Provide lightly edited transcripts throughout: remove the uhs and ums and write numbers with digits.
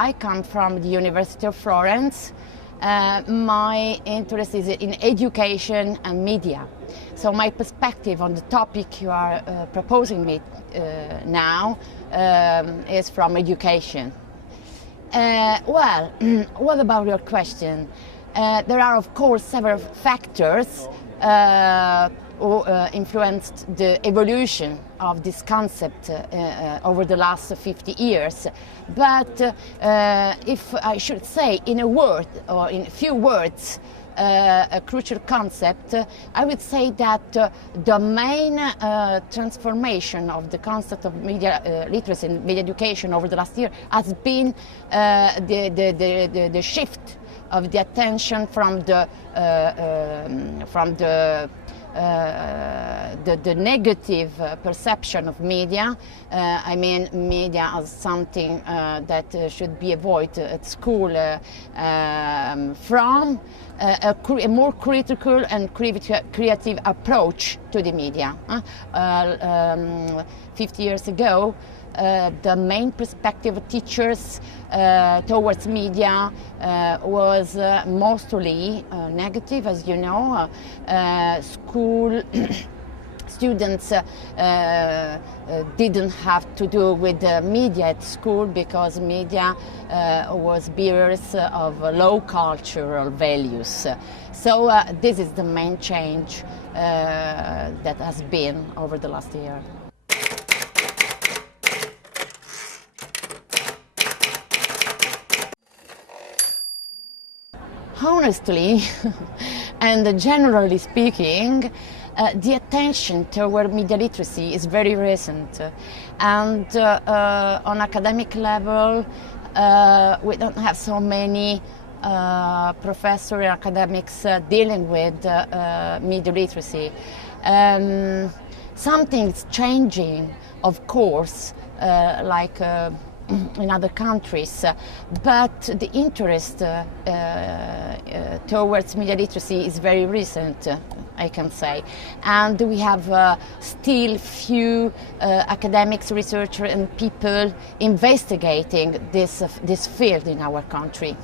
I come from the University of Florence. My interest is in education and media. So my perspective on the topic you are proposing me now is from education. Well, what about your question? There are, of course, several factors who influenced the evolution of this concept over the last 50 years. But if I should say in a word or in a few words, a crucial concept, I would say that the main transformation of the concept of media literacy and media education over the last year has been the shift of the attention from the negative perception of media. I mean, media as something that should be avoided at school, from a more critical and creative approach to the media. 50 years ago, the main perspective of teachers towards media was mostly negative, as you know. School students didn't have to do with media at school because media was bearers of low cultural values. So this is the main change that has been over the last year. Honestly, and generally speaking, the attention toward media literacy is very recent, and on academic level, we don't have so many professors and academics dealing with media literacy. Something's changing, of course, like in other countries, but the interest towards media literacy is very recent, I can say, and we have still few academics, researchers and people investigating this field in our country.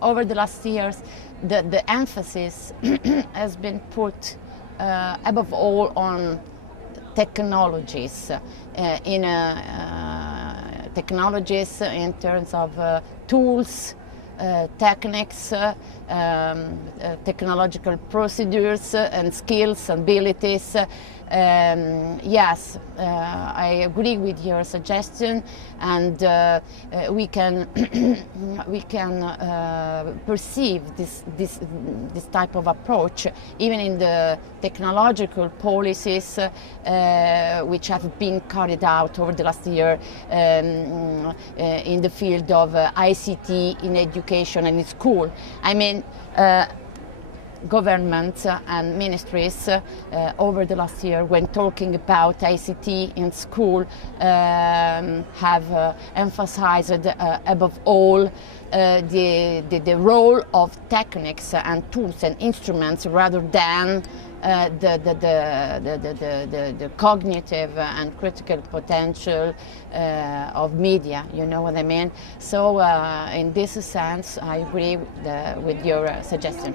Over the last years, the emphasis has been put above all on technologies, technologies in terms of tools, techniques, technological procedures and skills and abilities. Yes, I agree with your suggestion, and we can perceive this type of approach even in the technological policies which have been carried out over the last year in the field of ICT in education and in school. I mean, governments and ministries over the last year, when talking about ICT in school, have emphasized above all the role of techniques and tools and instruments rather than the cognitive and critical potential of media, you know what I mean? So in this sense, I agree with your suggestion.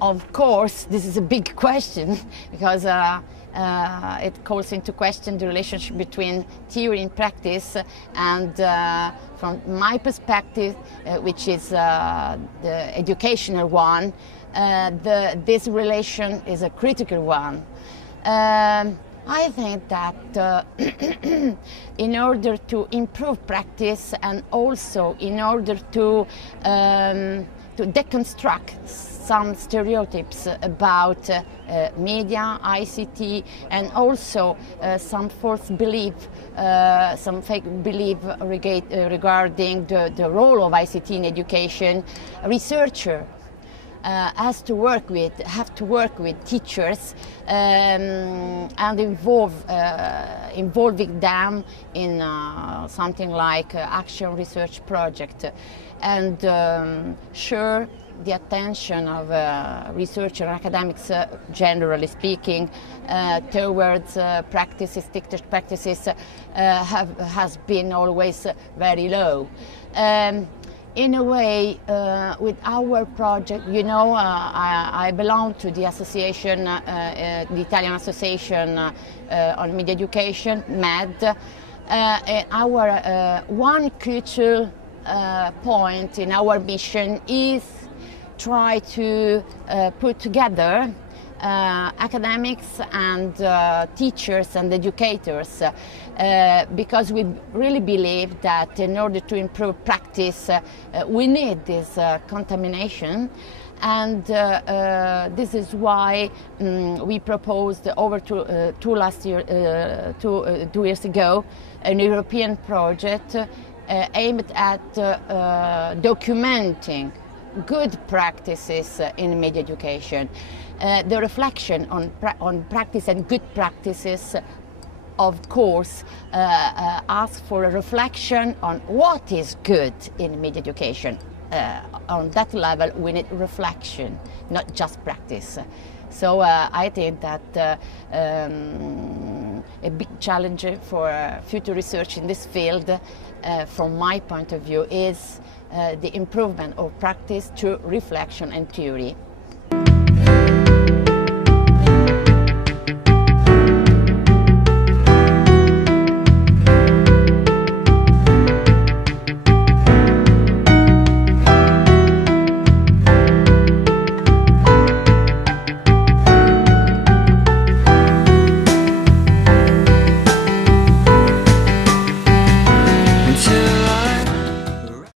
Of course, this is a big question because it calls into question the relationship between theory and practice, and from my perspective, which is the educational one, this relation is a critical one. I think that in order to improve practice and also in order to deconstruct some stereotypes about media, ICT, and also some false belief, some fake belief regarding the role of ICT in education, researchers have to work with teachers and involving them in something like action research project, and share the attention of researchers and academics, generally speaking, towards practices, teaching practices, has been always very low. In a way, with our project, you know, I belong to the association, the Italian Association on Media Education, MED. Our one crucial point in our mission is try to put together academics and teachers and educators, because we really believe that in order to improve practice we need this contamination, and this is why we proposed over two years ago an European project aimed at documenting good practices in media education. The reflection on practice and good practices, of course, asks for a reflection on what is good in media education. On that level, we need reflection, not just practice. So I think that a big challenge for future research in this field, from my point of view, is the improvement of practice through reflection and theory.